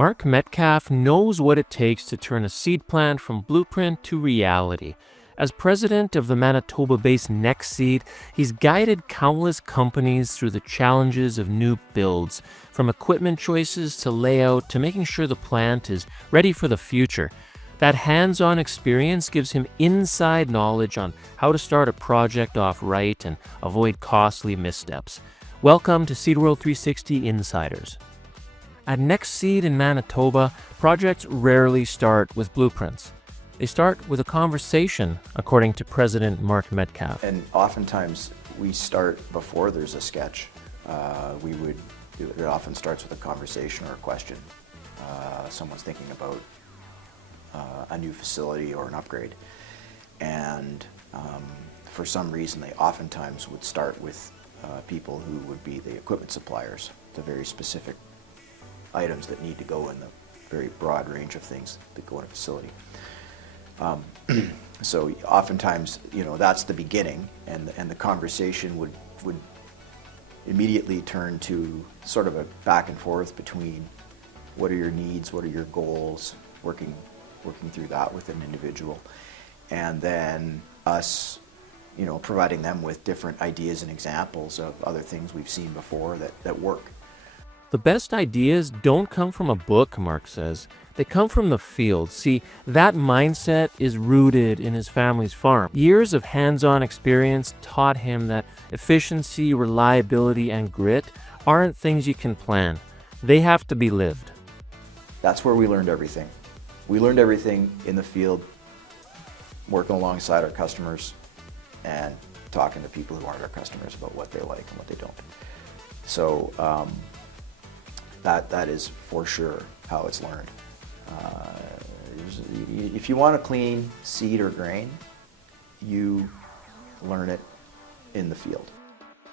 Mark Metcalf knows what it takes to turn a seed plant from blueprint to reality. As president of the Manitoba-based Nexeed, he's guided countless companies through the challenges of new builds, from equipment choices to layout to making sure the plant is ready for the future. That hands-on experience gives him inside knowledge on how to start a project off right and avoid costly missteps. Welcome to Seed World 360 Insiders. At Nexeed in Manitoba, projects rarely start with blueprints. They start with a conversation, according to President Mark Metcalf. And oftentimes we start before there's a sketch. It often starts with a conversation or a question. Someone's thinking about a new facility or an upgrade. And for some reason, they oftentimes would start with people who would be the equipment suppliers, the very specific items that need to go in the very broad range of things that go in a facility. So oftentimes, that's the beginning, and the conversation would immediately turn to sort of a back and forth between what are your needs, what are your goals, working through that with an individual, and then us, providing them with different ideas and examples of other things we've seen before that work. The best ideas don't come from a book, Mark says. They come from the field. See, that mindset is rooted in his family's farm. Years of hands-on experience taught him that efficiency, reliability, and grit aren't things you can plan. They have to be lived. That's where we learned everything. We learned everything in the field, working alongside our customers and talking to people who aren't our customers about what they like and what they don't. So that is for sure how it's learned. If you want to clean seed or grain, you learn it in the field.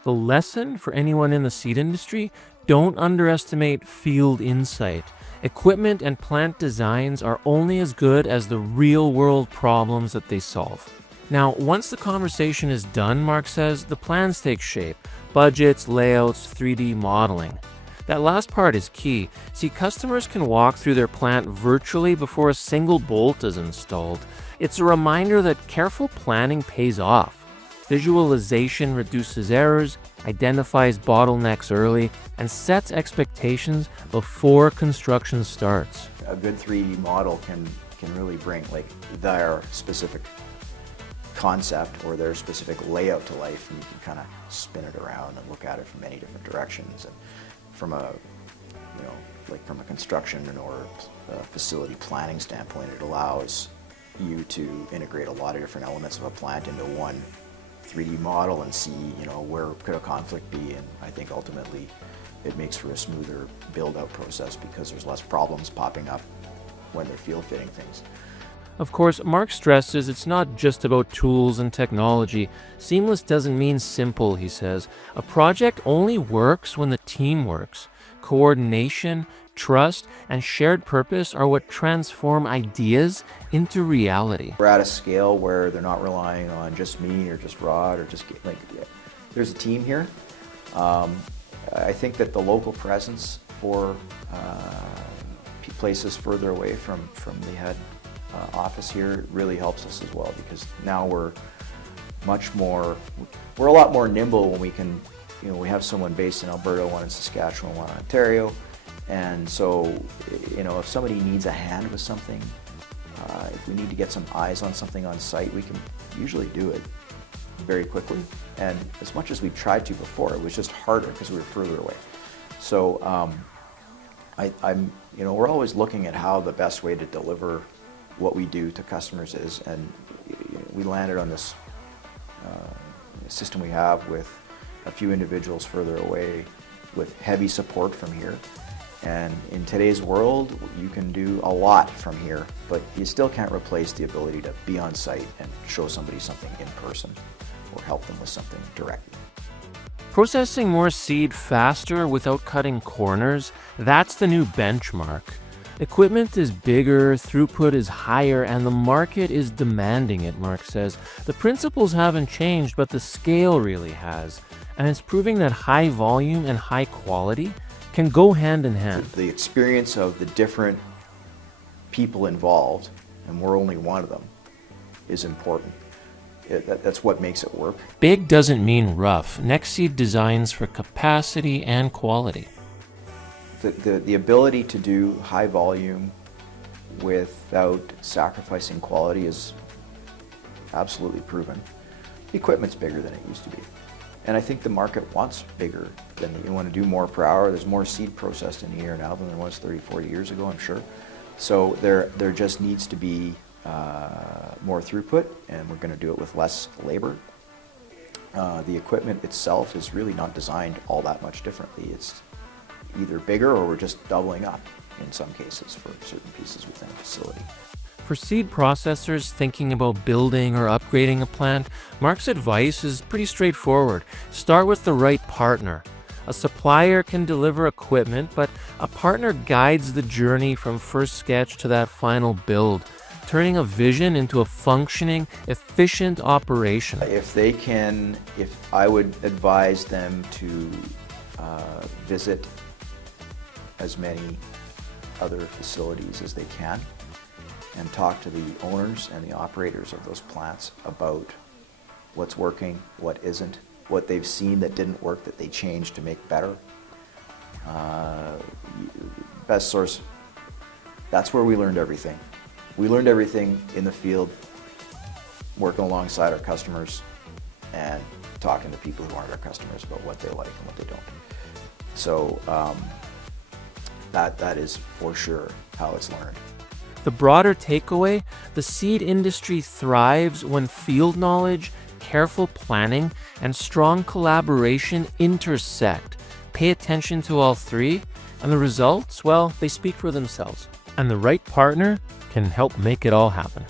The lesson for anyone in the seed industry: don't underestimate field insight. Equipment and plant designs are only as good as the real-world problems that they solve. Now, once the conversation is done, Mark says, the plans take shape: budgets, layouts, 3D modeling. That last part is key. See, customers can walk through their plant virtually before a single bolt is installed. It's a reminder that careful planning pays off. Visualization reduces errors, identifies bottlenecks early, and sets expectations before construction starts. A good 3D model can really bring their specific concept or their specific layout to life, and you can kind of spin it around and look at it from many different directions. And from a construction or facility planning standpoint, it allows you to integrate a lot of different elements of a plant into one 3D model and see, where could a conflict be, and I think ultimately it makes for a smoother build-out process because there's less problems popping up when they're field fitting things. Of course, Mark stresses it's not just about tools and technology. Seamless doesn't mean simple, he says. A project only works when the team works. Coordination, trust, and shared purpose are what transform ideas into reality. We're at a scale where they're not relying on just me or just Rod or just there's a team here. I think that the local presence for places further away from the head office here really helps us as well, because now we're a lot more nimble when we can, we have someone based in Alberta, one in Saskatchewan, one in Ontario, and so, if somebody needs a hand with something, if we need to get some eyes on something on site, we can usually do it very quickly. And as much as we tried to before, it was just harder because we were further away. So we're always looking at how the best way to deliver what we do to customers is, and we landed on this system we have with a few individuals further away with heavy support from here. And in today's world, you can do a lot from here, but you still can't replace the ability to be on site and show somebody something in person or help them with something directly. Processing more seed faster without cutting corners, that's the new benchmark. Equipment is bigger, throughput is higher, and the market is demanding it, Mark says. The principles haven't changed, but the scale really has. And it's proving that high volume and high quality can go hand in hand. The experience of the different people involved, and we're only one of them, is important. That's what makes it work. Big doesn't mean rough. Nexeed designs for capacity and quality. The ability to do high volume without sacrificing quality is absolutely proven. The equipment's bigger than it used to be. And I think the market wants bigger than you want to do more per hour. There's more seed processed in a year now than there was 30, 40 years ago, I'm sure. So there just needs to be more throughput, and we're going to do it with less labor. The equipment itself is really not designed all that much differently. It's either bigger or we're just doubling up in some cases for certain pieces within a facility. For seed processors thinking about building or upgrading a plant, Mark's advice is pretty straightforward. Start with the right partner. A supplier can deliver equipment, but a partner guides the journey from first sketch to that final build, turning a vision into a functioning, efficient operation. If I would advise them to visit as many other facilities as they can and talk to the owners and the operators of those plants about what's working, what isn't, what they've seen that didn't work that they changed to make better. Best source, that's where we learned everything. We learned everything in the field, working alongside our customers and talking to people who aren't our customers about what they like and what they don't. So that is for sure how it's learned. The broader takeaway, the seed industry thrives when field knowledge, careful planning, and strong collaboration intersect. Pay attention to all three, and the results, well, they speak for themselves. And the right partner can help make it all happen.